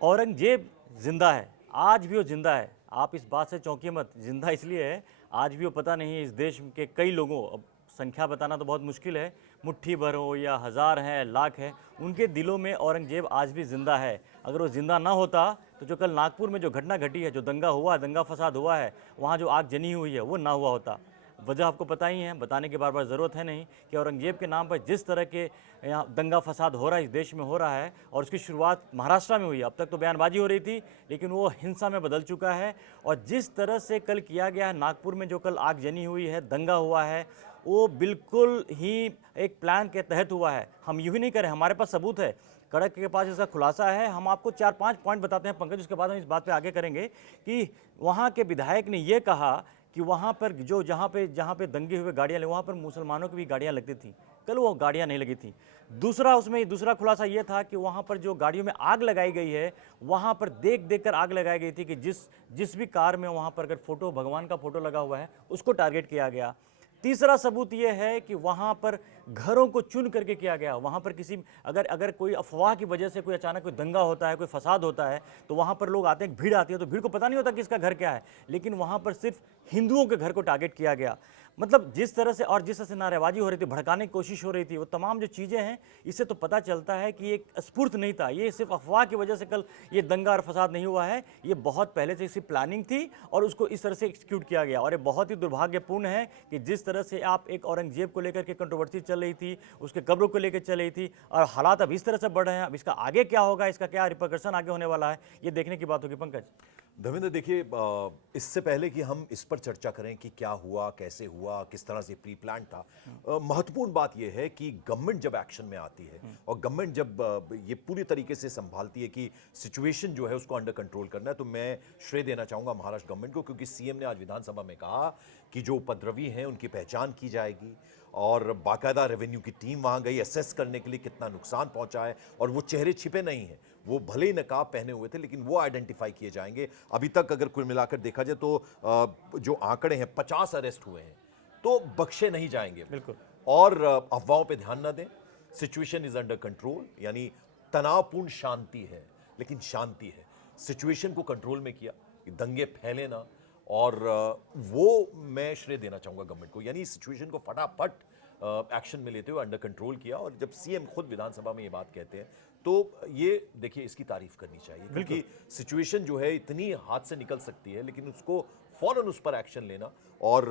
औरंगजेब जिंदा है, आज भी वो जिंदा है। आप इस बात से चौंकिए मत, जिंदा इसलिए है, आज भी वो पता नहीं इस देश के कई लोगों, अब संख्या बताना तो बहुत मुश्किल है, मुट्ठी भर हो या हज़ार हैं, लाख हैं, उनके दिलों में औरंगजेब आज भी जिंदा है। अगर वो जिंदा ना होता तो जो कल नागपुर में जो घटना घटी है, जो दंगा हुआ, दंगा फसाद हुआ है, वहाँ जो आग जनी हुई है, वो ना हुआ होता। वजह आपको पता ही है, बताने की बार बार ज़रूरत है नहीं कि औरंगजेब के नाम पर जिस तरह के यहाँ दंगा फसाद हो रहा है, इस देश में हो रहा है, और उसकी शुरुआत महाराष्ट्र में हुई है। अब तक तो बयानबाजी हो रही थी, लेकिन वो हिंसा में बदल चुका है। और जिस तरह से कल किया गया है नागपुर में, जो कल आगजनी हुई है, दंगा हुआ है, वो बिल्कुल ही एक प्लान के तहत हुआ है। हम यूँ ही नहीं करें, हमारे पास सबूत है, कड़क के पास इसका खुलासा है। हम आपको 4-5 पॉइंट बताते हैं पंकज, उसके बाद हम इस बात पे आगे करेंगे कि वहाँ के विधायक ने ये कहा कि वहाँ पर जो जहाँ पे दंगे हुए गाड़ियाँ, वहाँ पर मुसलमानों की भी गाड़ियाँ लगती थी, कल वो गाड़ियाँ नहीं लगी थी। दूसरा खुलासा ये था कि वहाँ पर जो गाड़ियों में आग लगाई गई है, वहाँ पर देख कर आग लगाई गई थी कि जिस भी कार में वहाँ पर अगर फोटो, भगवान का फोटो लगा हुआ है, उसको टारगेट किया गया। तीसरा सबूत यह है कि वहाँ पर घरों को चुन करके किया गया। वहाँ पर किसी अगर कोई अफवाह की वजह से कोई अचानक कोई दंगा होता है, कोई फसाद होता है, तो वहाँ पर लोग आते हैं, भीड़ आती है, तो भीड़ को पता नहीं होता किसका घर क्या है, लेकिन वहाँ पर सिर्फ हिंदुओं के घर को टारगेट किया गया। मतलब जिस तरह से नारेबाजी हो रही थी, भड़काने की कोशिश हो रही थी, वो तमाम जो चीज़ें हैं, इससे तो पता चलता है कि एक स्फूर्त नहीं था। ये सिर्फ अफवाह की वजह से कल ये दंगा और फसाद नहीं हुआ है, ये बहुत पहले से इसकी प्लानिंग थी और उसको इस तरह से एग्जीक्यूट किया गया। और ये बहुत ही दुर्भाग्यपूर्ण है कि जिस तरह से आप एक औरंगजेब को लेकर के कंट्रोवर्सी चल रही थी, उसके कब्र को लेकर चल रही थी, और हालात अब इस तरह से बढ़ रहे हैं। अब इसका आगे क्या होगा, इसका क्या रिपरकशन आगे होने वाला है, ये देखने की बात होगी। पंकज, धर्मेंद्र, देखिए, इससे पहले कि हम इस पर चर्चा करें कि क्या हुआ, कैसे हुआ, किस तरह से प्री प्लान था, महत्वपूर्ण बात यह है कि गवर्नमेंट जब एक्शन में आती है और गवर्नमेंट जब ये पूरी तरीके से संभालती है कि सिचुएशन जो है उसको अंडर कंट्रोल करना है, तो मैं श्रेय देना चाहूंगा महाराष्ट्र गवर्नमेंट को, क्योंकि सीएम ने आज विधानसभा में कहा कि जो उपद्रवी हैं उनकी पहचान की जाएगी और बाकायदा रेवेन्यू की टीम वहां गई असेस करने के लिए कितना नुकसान पहुंचा है। और वो चेहरे छिपे नहीं हैं, वो भले ही नकाब पहने हुए थे, लेकिन वो आइडेंटिफाई किए जाएंगे। अभी तक अगर कुल मिलाकर देखा जाए तो जो आंकड़े हैं, 50 अरेस्ट हुए हैं, तो बख्शे नहीं जाएंगे। बिल्कुल। और अफवाहों पे ध्यान ना दें, सिचुएशन इज अंडर कंट्रोल, यानी तनावपूर्ण शांति है, लेकिन शांति है। सिचुएशन को कंट्रोल में किया, दंगे फैले ना, और वो मैं श्रेय देना चाहूंगा गवर्नमेंट को, यानी सिचुएशन को फटाफट एक्शन में लेते हुए अंडर कंट्रोल किया। और जब सीएम खुद विधानसभा में ये बात कहते हैं, तो ये देखिए, इसकी तारीफ करनी चाहिए, क्योंकि सिचुएशन जो है इतनी हाथ से निकल सकती है, लेकिन उसको फौरन उस पर एक्शन लेना। और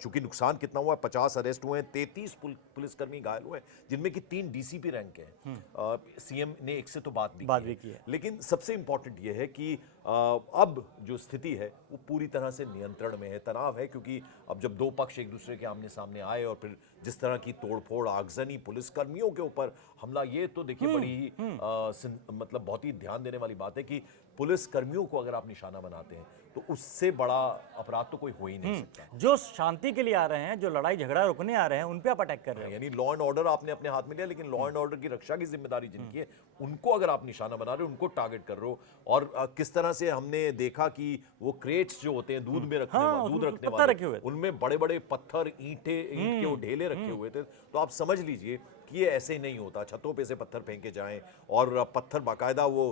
चूंकि नुकसान कितना हुआ, 50 अरेस्ट हुए हैं, 33 पुलिसकर्मी घायल हुए, जिनमें कि 3 डीसीपी रैंक के हैं। सीएम ने एक से तो बात भी की है, लेकिन सबसे इंपॉर्टेंट यह है कि अब जो स्थिति है वो पूरी तरह से नियंत्रण में है। तनाव है, क्योंकि अब जब दो पक्ष एक दूसरे के आमने सामने आए और फिर जिस तरह की तोड़फोड़, आगजनी, पुलिसकर्मियों के ऊपर हमला, ये तो देखिए बड़ी ही मतलब बहुत ही ध्यान देने वाली बात है कि पुलिसकर्मियों को अगर आप निशाना बनाते हैं तो उससे बड़ा अपराध तो कोई हो ही नहीं सकता। जो शांति के लिए आ रहे हैं, जो लड़ाई झगड़ा रोकने आ रहे हैं, उन पे आप अटैक कर रहे हैं। यानी लॉ एंड ऑर्डर आपने अपने हाथ में लिया, लेकिन लॉ एंड ऑर्डर की रक्षा की जिम्मेदारी जिनकी है, उनको अगर आप निशाना बना रहे हो, उनको टारगेट कर रहे हो। और किस तरह से हमने देखा कि वो क्रेट्स जो होते हैं दूध में रखने दूध रखने वाले, उनमें बड़े बड़े पत्थर, ईंट के वो ढेले रखे हुए थे। तो आप समझ लीजिए कि ये ऐसे ही नहीं होता, छतों पे से पत्थर फेंके जाएं और पत्थर बाकायदा वो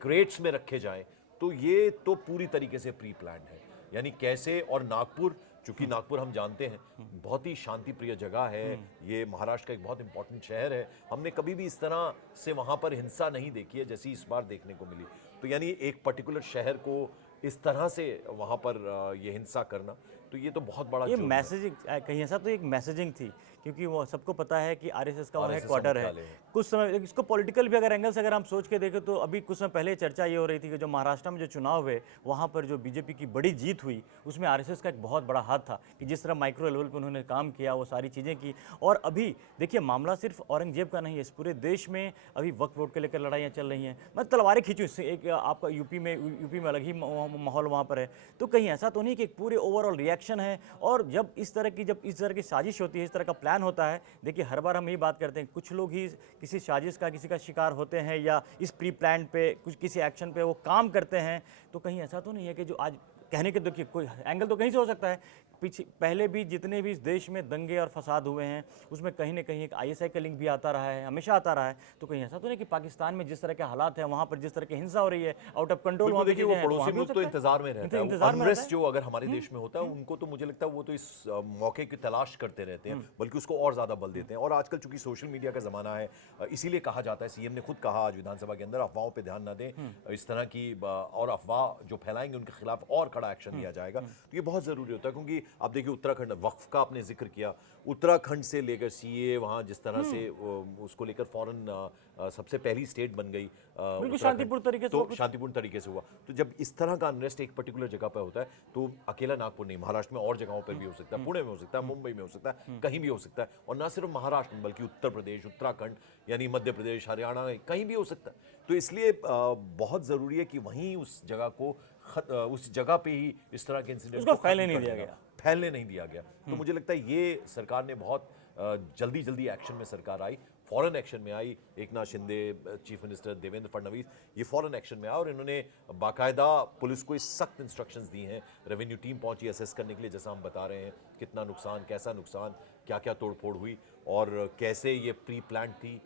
क्रेट्स में रखे जाएं, तो ये तो पूरी तरीके से प्री प्लान्ड है। यानी कैसे, और नागपुर, चूंकि नागपुर हम जानते हैं बहुत ही शांति प्रिय जगह है, ये महाराष्ट्र का एक बहुत इंपॉर्टेंट शहर है, हमने कभी भी इस तरह से वहां पर हिंसा नहीं देखी है जैसी इस बार देखने को मिली। तो यानी एक पर्टिकुलर शहर को इस तरह से वहां पर ये हिंसा करना, तो ये तो बहुत बड़ा, ये मैसेजिंग कहीं ऐसा तो एक मैसेजिंग थी, क्योंकि वो सबको पता है कि आरएसएस का वहाँ हेडक्वार्टर है। कुछ समय इसको पॉलिटिकल भी अगर एंगल से अगर हम सोच के देखें, तो अभी कुछ समय पहले चर्चा ये हो रही थी कि जो महाराष्ट्र में जो चुनाव हुए, वहाँ पर जो बीजेपी की बड़ी जीत हुई, उसमें आरएसएस का एक बहुत बड़ा हाथ था कि जिस तरह माइक्रो लेवल पर उन्होंने काम किया, वो सारी चीज़ें की। और अभी देखिए, मामला सिर्फ औरंगजेब का नहीं है, इस पूरे देश में अभी वक्फ बोर्ड को लेकर लड़ाइयाँ चल रही हैं। मैं तलवारें खींचूँ, इससे एक आपका यूपी में अलग ही माहौल वहाँ पर है। तो कहीं ऐसा तो नहीं कि एक पूरे ओवरऑल रिएक्शन है। और जब इस तरह की साजिश होती है, इस तरह का प्लान होता है, देखिए हर बार हम यही बात करते हैं, कुछ लोग ही किसी साजिश का, किसी का शिकार होते हैं, या इस प्री प्लान पे, कुछ किसी एक्शन पे वो काम करते हैं। तो कहीं ऐसा तो नहीं है कि जो आज कहने के देखिए कोई एंगल तो कहीं से हो सकता है। पीछे पहले भी जितने भी इस देश में दंगे और फसाद हुए हैं उसमें कहीं ना कहीं एक आईएसआई का लिंक भी आता रहा है, हमेशा आता रहा है। तो कहीं ऐसा तो नहीं कि पाकिस्तान में जिस तरह के हालात हैं, वहाँ पर जिस तरह की हिंसा हो रही है, आउट ऑफ कंट्रोल वहाँ देखिए वो पड़ोसी मुल्क तो इंतजार में रहता है, इंतजार में अनरेस्ट जो अगर हमारे देश में होता है उनको तो मुझे लगता है वो तो इस मौके की तलाश करते रहते हैं, बल्कि उसको और ज्यादा बल देते हैं। और आजकल चूंकि सोशल मीडिया का जमाना है, इसीलिए कहा जाता है, सीएम ने खुद कहा आज विधानसभा के अंदर, अफवाहों पे ध्यान न दें, इस तरह की और अफवाह जो फैलाएंगे उनके खिलाफ और कड़ा एक्शन लिया जाएगा। तो ये बहुत जरूरी होता है, क्योंकि आप देखिए उत्तराखंड वक्फ का आपने जिक्र किया, उत्तराखंड से लेकर सीए वहां जिस तरह से उसको लेकर फौरन सबसे पहली स्टेट बन गई, बिल्कुल शांतिपूर्ण तरीके से, तो शांतिपूर्ण तरीके से हुआ। तो जब इस तरह का अनरेस्ट एक पर्टिकुलर जगह पर होता है तो अकेला नागपुर नहीं, महाराष्ट्र में और जगहों पर भी हो सकता है, पुणे में हो सकता है, मुंबई में हो सकता है, कहीं भी हो सकता है। और ना सिर्फ महाराष्ट्र में बल्कि उत्तर प्रदेश, उत्तराखंड, यानी मध्य प्रदेश, हरियाणा, कहीं भी हो सकता है। तो इसलिए बहुत जरूरी है कि वहीं उस जगह को उस जगह पे ही इस तरह के इंसिडेंट उसको फैलने नहीं दिया गया। तो मुझे लगता है ये सरकार ने बहुत जल्दी एक्शन में सरकार आई, फॉरेन एक्शन में आई। एकनाथ शिंदे, चीफ मिनिस्टर देवेंद्र फडणवीस, ये फॉरेन एक्शन में आए और इन्होंने बाकायदा पुलिस को सख्त इंस्ट्रक्शंस दी हैं। रेवेन्यू टीम पहुंची असेस करने के लिए, जैसा हम बता रहे हैं, कितना नुकसान, कैसा नुकसान, क्या क्या तोड़फोड़ हुई और कैसे ये प्री प्लान थी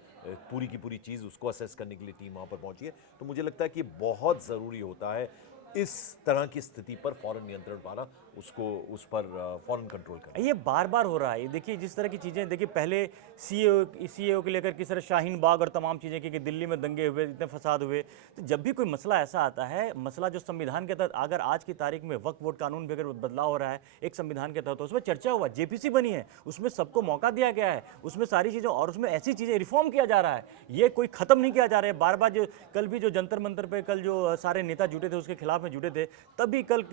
पूरी की पूरी चीज़, उसको असेस करने के लिए टीम वहाँ पर पहुंची है। तो मुझे लगता है कि बहुत ज़रूरी होता है इस तरह की स्थिति पर फौरन नियंत्रण पाना, उसको उस पर फौरन कंट्रोल करना। ये बार बार हो रहा है। देखिए जिस तरह की चीज़ें, देखिए पहले सीएओ को लेकर किस तरह शाहीन बाग और तमाम चीज़ें की कि दिल्ली में दंगे हुए, इतने फसाद हुए। तो जब भी कोई मसला ऐसा आता है, मसला जो संविधान के तहत, अगर आज की तारीख में वक्फ बोर्ड कानून भी अगर बदलाव हो रहा है एक संविधान के तहत, तो उसमें चर्चा हुआ, जेपीसी बनी है, उसमें सबको मौका दिया गया है, उसमें सारी चीज़ें, और उसमें ऐसी चीज़ें रिफॉर्म किया जा रहा है, ये कोई ख़त्म नहीं किया जा रहा है। बार बार जो कल भी जो जंतर मंतर पे कल जो सारे नेता जुटे थे उसके खिलाफ में जुटे थे, तभी कल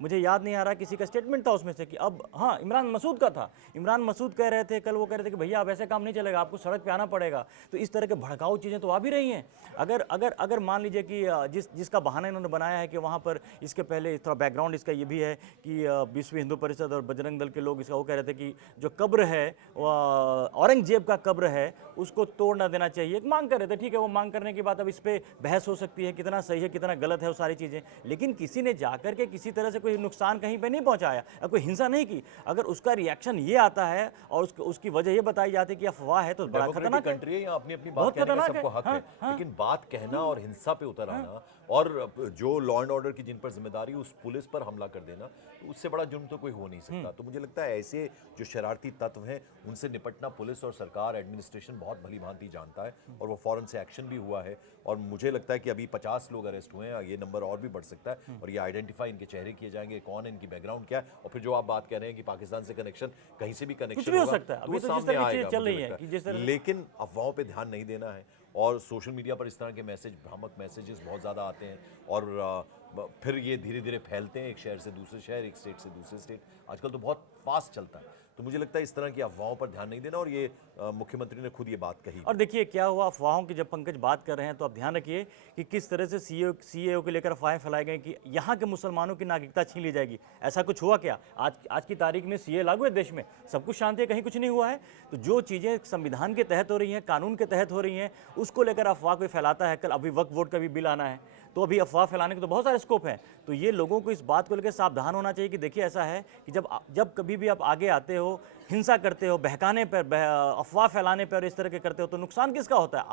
मुझे याद नहीं आ रहा किसी का स्टेटमेंट था उसमें से कि अब, हाँ, इमरान मसूद का था। इमरान मसूद कह रहे थे कल, वो कह रहे थे कि भैया अब ऐसे काम नहीं चलेगा, आपको सड़क पे आना पड़ेगा। तो इस तरह के भड़काऊ चीज़ें तो आ भी रही हैं। अगर मान लीजिए कि जिसका बहाना इन्होंने बनाया है कि वहाँ पर, इसके पहले थोड़ा बैकग्राउंड इसका ये भी है कि विश्व हिंदू परिषद और बजरंग दल के लोग इसका वो कह रहे थे कि जो कब्र है, औरंगजेब का कब्र है, उसको तोड़ ना देना चाहिए, एक मांग कर रहे थे। ठीक है, वो मांग करने के बाद अब इस पर बहस हो सकती है कितना सही है कितना गलत है वो सारी चीज़ें, लेकिन किसी ने जाकर के किसी तरह से कोई नुकसान कहीं पे नहीं पहुंचाया, कोई हिंसा नहीं की। अगर उसका रिएक्शन ये आता है और उसकी वजह ये बताई जाती है कि अफवाह है, तो बड़ा खतरनाक कंट्री है, अपनी अपनी बात कहने का सबको हक है। लेकिन बात कहना और हिंसा पे उतर आना और जो लॉ एंड ऑर्डर की जिन पर जिम्मेदारी, उस पुलिस पर हमला कर देना, तो उससे बड़ा जुर्म तो कोई हो नहीं सकता। तो मुझे लगता है ऐसे जो शरारती तत्व हैं उनसे निपटना पुलिस और सरकार, एडमिनिस्ट्रेशन बहुत भली भांति जानता है और वो फौरन से एक्शन भी हुआ है। और मुझे लगता है कि अभी 50 लोग अरेस्ट हुए हैं, ये नंबर और भी बढ़ सकता है और ये आइडेंटिफाई इनके चेहरे किए जाएंगे, कौन है, इनकी बैकग्राउंड क्या है। और फिर जो आप बात कह रहे हैं कि पाकिस्तान से कनेक्शन, कहीं से भी कनेक्शन हो सकता है, अभी तो जिस तरह की चीजें चल रही है कि जिस तरह, लेकिन अफवाहों पे ध्यान नहीं देना है। और सोशल मीडिया पर इस तरह के मैसेज, भ्रामक मैसेजेस बहुत ज़्यादा आते हैं और फिर ये धीरे धीरे फैलते हैं, एक शहर से दूसरे शहर, एक स्टेट से दूसरे स्टेट। आजकल तो बहुत फास्ट चलता है। तो मुझे लगता है इस तरह की अफवाहों पर ध्यान नहीं देना, और ये मुख्यमंत्री ने खुद ये बात कही। और देखिए क्या हुआ, अफवाहों की जब पंकज बात कर रहे हैं तो आप ध्यान रखिए कि किस तरह से सीएओ को लेकर अफवाहें फैलाई गई कि यहाँ के मुसलमानों की नागरिकता छीन ली जाएगी। ऐसा कुछ हुआ क्या? आज की तारीख में सीए लागू है देश में, सब कुछ शांति है, कहीं कुछ नहीं हुआ है। तो जो चीज़ें संविधान के तहत हो रही हैं, कानून के तहत हो रही हैं, उसको लेकर अफवाह कोई फैलाता है। कल अभी वक्फ बोर्ड का भी बिल आना है, तो अभी अफवाह फैलाने के तो बहुत सारे स्कोप हैं। तो ये लोगों को इस बात को लेकर सावधान होना चाहिए कि देखिए ऐसा है कि जब कभी भी आप आगे आते हो, हिंसा करते हो, बहकाने पर, अफवाह फैलाने पर, इस तरह के करते हो, तो नुकसान किसका होता है?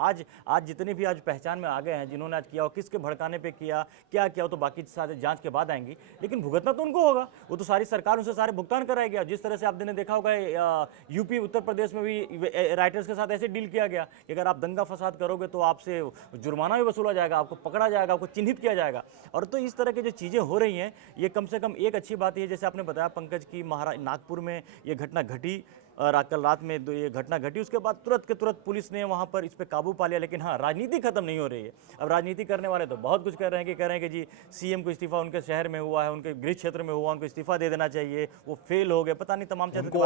आज जितने भी आज पहचान में आ गए हैं, जिन्होंने आज किया हो, किसके भड़काने पे किया, क्या किया हो, तो बाकी सारे जांच के बाद आएंगी, लेकिन भुगतना तो उनको होगा। वो तो सारी सरकार उनसे सारे भुगतान कराएगी। जिस तरह से आपने देखा होगा यूपी, उत्तर प्रदेश में भी राइटर्स के साथ ऐसे डील किया गया कि अगर आप दंगा फसाद करोगे तो आपसे जुर्माना भी वसूला जाएगा, आपको पकड़ा जाएगा, आपको चिन्हित किया जाएगा। और तो इस तरह की जो चीज़ें हो रही हैं, ये कम से कम एक अच्छी बात है, जैसे आपने बताया पंकज की नागपुर में ये घटना घटी और कल रात में ये घटना घटी, उसके बाद तुरंत के तुरंत पुलिस ने वहाँ पर इस पर काबू पा लिया। लेकिन हाँ, राजनीति खत्म नहीं हो रही है। अब राजनीति करने वाले तो बहुत कुछ कह रहे हैं कि जी सीएम को इस्तीफा उनके शहर में हुआ है, उनके गृह क्षेत्र में हुआ, उनको इस्तीफा दे देना चाहिए, वो फेल हो गए, पता नहीं तमाम चीजें उनको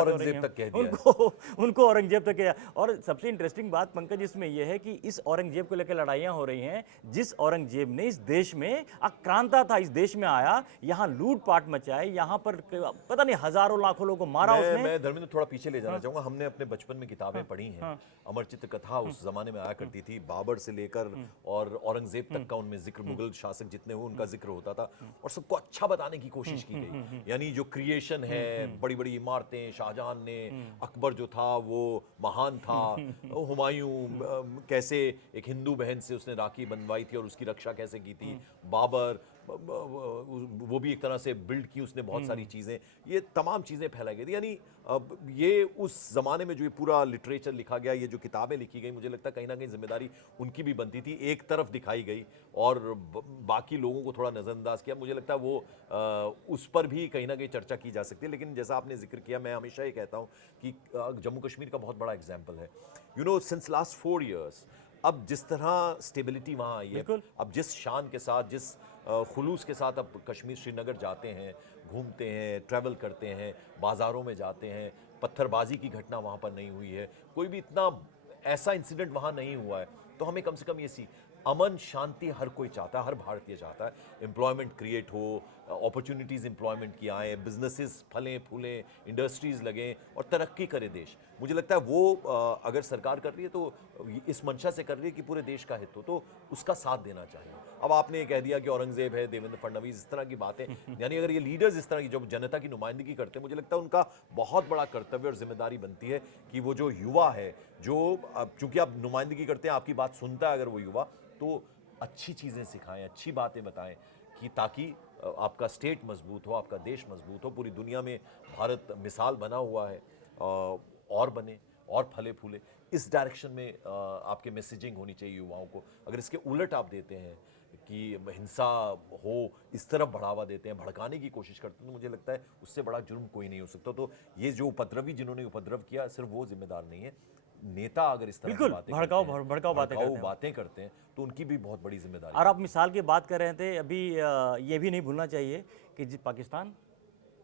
औरंगजेब तक किया। और सबसे इंटरेस्टिंग बात पंकज इसमें यह है कि इस औरंगजेब को लेकर लड़ाइयाँ हो रही हैं, जिस औरंगजेब ने इस देश में आक्रांता था, इस देश में आया, यहाँ लूटपाट मचाई, यहाँ पर पता नहीं हजारों लाखों लोगों को मारा उसने। मैं धर्मेंद्र थोड़ा पीछे ले जाना चाहूंगा। हमने अपने बचपन में किताबें पढ़ी हैं, अमरचित्र कथा उस जमाने में आया करती थी, बाबर से लेकर और औरंगजेब तक का उनमें जिक्र, मुगल शासक जितने हुए उनका जिक्र होता था और सबको अच्छा बताने की कोशिश की गई। यानी जो क्रिएशन है, बड़ी बड़ी इमारतें, शाहजहां ने, अकबर जो था वो महान था, हुमायूं कैसे एक हिंदू बहन से उसने राखी बंधवाई थी और उसकी रक्षा कैसे की थी, बाबर वो भी एक तरह से बिल्ड की उसने बहुत सारी चीज़ें, ये तमाम चीज़ें फैलाई गई थी। यानी ये उस ज़माने में जो ये पूरा लिटरेचर लिखा गया, ये जो किताबें लिखी गई, मुझे लगता है कहीं ना कहीं जिम्मेदारी उनकी भी बनती थी। एक तरफ दिखाई गई और बाकी लोगों को थोड़ा नज़रअंदाज किया। मुझे लगता है वो उस पर भी कहीं ना कहीं चर्चा की जा सकती है। लेकिन जैसा आपने जिक्र किया, मैं हमेशा ये कहता हूँ कि जम्मू कश्मीर का बहुत बड़ा एग्जाम्पल है। सिंस लास्ट 4 years अब जिस तरह स्टेबिलिटी वहाँ आई है, अब जिस शान के साथ, जिस खुलूस के साथ अब कश्मीर श्रीनगर जाते हैं, घूमते हैं, ट्रैवल करते हैं, बाज़ारों में जाते हैं, पत्थरबाजी की घटना वहाँ पर नहीं हुई है, कोई भी इतना ऐसा इंसिडेंट वहाँ नहीं हुआ है। तो हमें कम से कम ये अमन शांति हर कोई चाहता है, हर भारतीय चाहता है। एम्प्लॉयमेंट क्रिएट हो, अपॉर्चुनिटीज़ एम्प्लॉयमेंट की आए, बिजनेसेस फलें फूलें, इंडस्ट्रीज़ लगें और तरक्की करे देश। मुझे लगता है वो अगर सरकार कर रही है तो इस मंशा से कर रही है कि पूरे देश का हित हो, तो उसका साथ देना चाहिए। अब आपने ये कह दिया कि औरंगजेब है, देवेंद्र फडणवीस, इस तरह की बातें, यानी अगर ये लीडर्स इस तरह की जो जनता की नुमाइंदगी करते हैं, मुझे लगता है उनका बहुत बड़ा कर्तव्य और जिम्मेदारी बनती है कि वो जो युवा है, जो चूंकि आप नुमाइंदगी करते हैं, आपकी बात सुनता है अगर वो युवा, तो अच्छी चीज़ें सिखाएं, अच्छी बातें बताएं कि ताकि आपका स्टेट मजबूत हो, आपका देश मजबूत हो, पूरी दुनिया में भारत मिसाल बना हुआ है और बने और फले फूले। इस डायरेक्शन में आपके मैसेजिंग होनी चाहिए युवाओं को। अगर इसके उलट आप देते हैं कि हिंसा हो, इस तरफ बढ़ावा देते हैं, भड़काने की कोशिश करते हैं, तो मुझे लगता है उससे बड़ा जुर्म कोई नहीं हो सकता। तो ये जो उपद्रवी जिन्होंने उपद्रव किया, सिर्फ वो जिम्मेदार नहीं है, नेता अगर इस तरह की बातें भड़काऊ बातें करते हैं तो उनकी भी बहुत बड़ी जिम्मेदारी है। और आप मिसाल की बात कर रहे थे अभी, ये भी नहीं भूलना चाहिए कि पाकिस्तान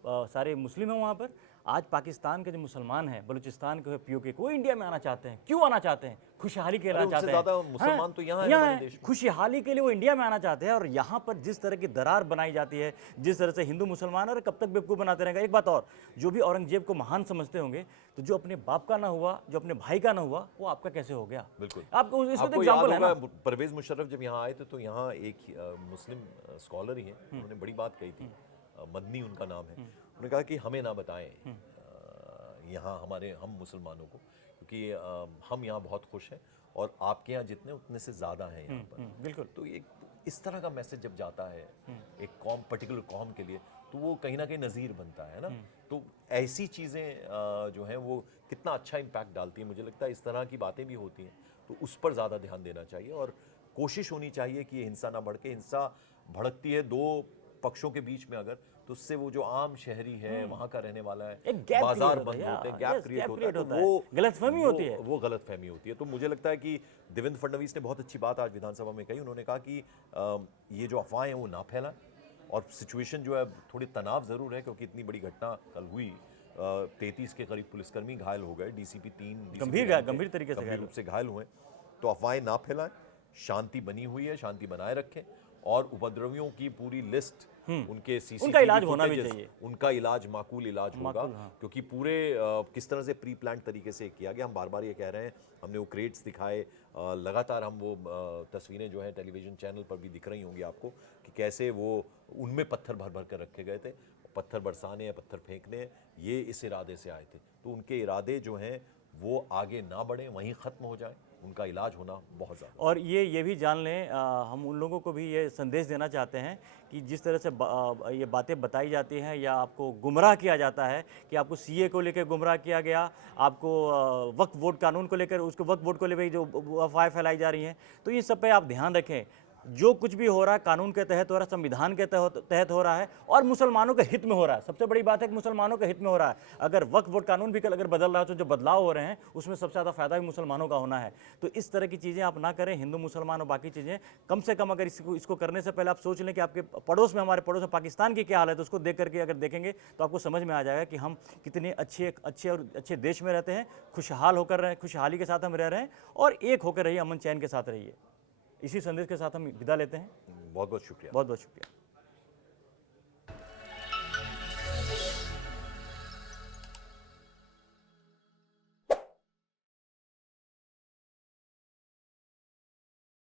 सारे मुस्लिम हैं वहाँ पर। आज पाकिस्तान के जो मुसलमान हैं, बलूचिस्तान के, पीओके को इंडिया में आना चाहते हैं। क्यों आना चाहते हैं? खुशहाली के लिए आना चाहते हैं। ज़्यादा मुसलमान तो यहाँ है, खुशहाली के लिए वो इंडिया में आना चाहते हैं। और यहाँ पर जिस तरह की दरार बनाई जाती है, जिस तरह से हिंदू मुसलमान, और कब तक बेवकूफ़ बनाते रहेंगे। एक बात और, जो भी औरंगजेब को महान समझते होंगे, तो जो अपने बाप का ना हुआ, जो अपने भाई का ना हुआ, वो आपका कैसे हो गया? बिल्कुल, आपको इसका तो एग्जाम्पल है ना। परवेज मुशर्रफ जब यहाँ आए थे तो यहाँ एक मुस्लिम स्कॉलर ही है, उन्होंने बड़ी बात कही थी, मदनी उनका नाम है। उन्होंने कहा कि हमें ना बताएं यहाँ हम मुसलमानों को, क्योंकि हम यहाँ बहुत खुश हैं और आपके यहाँ जितने उतने से ज़्यादा हैं यहाँ पर। बिल्कुल। तो एक इस तरह का मैसेज जब जाता है एक कौम, पर्टिकुलर कौम के लिए, तो वो कहीं ना कहीं नज़ीर बनता है ना। तो ऐसी चीज़ें जो हैं वो कितना अच्छा इम्पैक्ट डालती है। मुझे लगता है इस तरह की बातें भी होती हैं, तो उस पर ज़्यादा ध्यान देना चाहिए और कोशिश होनी चाहिए कि हिंसा ना भड़के। हिंसा भड़कती है दो पक्षों के बीच में अगर, तो उससे वो जो आम शहरी है, वहाँ का रहने वाला है, बाजार बंद होते हैं, गैप क्रिएट होता है, तो वो गलतफहमी होती है। वो गलतफहमी होती है। तो मुझे लगता है कि देवेंद्र फडणवीस ने बहुत अच्छी बात आज विधानसभा में कही। उन्होंने कहा कि ये जो अफवाहें हैं वो ना फैलाएं, और सिचुएशन जो है थोड़ी तनाव ज़रूर है, क्योंकि इतनी बड़ी घटना कल हुई, 33 के करीब पुलिसकर्मी घायल हो गए, डीसीपी 3 गंभीर तरीके से गंभीर रूप से घायल हुए। तो अफवाहें ना फैलाएं, शांति बनी हुई है, शांति बनाए रखें, और उपद्रवियों की पूरी लिस्ट, उनके सीसीटीवी, उनका इलाज होना भी चाहिए, उनका इलाज माकूल इलाज होगा। क्योंकि पूरे किस तरह से प्री प्लान तरीके से किया गया। हम बार बार ये कह रहे हैं, हमने वो क्रेट्स दिखाए, लगातार हम वो तस्वीरें जो हैं टेलीविजन चैनल पर भी दिख रही होंगी आपको, कि कैसे वो उनमें पत्थर भर भर कर रखे गए थे। पत्थर बरसाने या पत्थर फेंकने, ये इस इरादे से आए थे। तो उनके इरादे जो हैं वो आगे ना बढ़ें, वहीं ख़त्म हो जाए, उनका इलाज होना बहुत ज़्यादा। और ये भी जान लें, हम उन लोगों को भी ये संदेश देना चाहते हैं कि जिस तरह से ये बातें बताई जाती हैं या आपको गुमराह किया जाता है, कि आपको सीए को लेकर गुमराह किया गया, आपको वक्फ बोर्ड कानून को लेकर, उसको वक्फ बोर्ड को लेकर जो अफवाहें फैलाई जा रही हैं, तो ये सब पे आप ध्यान रखें। जो कुछ भी हो रहा है कानून के तहत हो रहा है, संविधान के तहत हो रहा है, और मुसलमानों के हित में हो रहा है। सबसे बड़ी बात है कि मुसलमानों के हित में हो रहा है। अगर वक्फ बोर्ड कानून भी अगर बदल रहा है, तो जो बदलाव हो रहे हैं उसमें सबसे ज़्यादा फायदा भी मुसलमानों का होना है। तो इस तरह की चीज़ें आप ना करें। हिंदू मुसलमान और बाकी चीज़ें, कम से कम अगर इसको करने से पहले आप सोच लें कि आपके पड़ोस में, हमारे पड़ोस में पाकिस्तान की क्या हाल है, तो उसको देख करके अगर देखेंगे तो आपको समझ में आ जाएगा कि हम कितने अच्छे देश में रहते हैं, खुशहाल होकर रहे, खुशहाली के साथ हम रह रहे हैं, और एक होकर रहिए, अमन चैन के साथ रहिए। इसी संदेश के साथ हम विदा लेते हैं। बहुत बहुत शुक्रिया। बहुत बहुत शुक्रिया।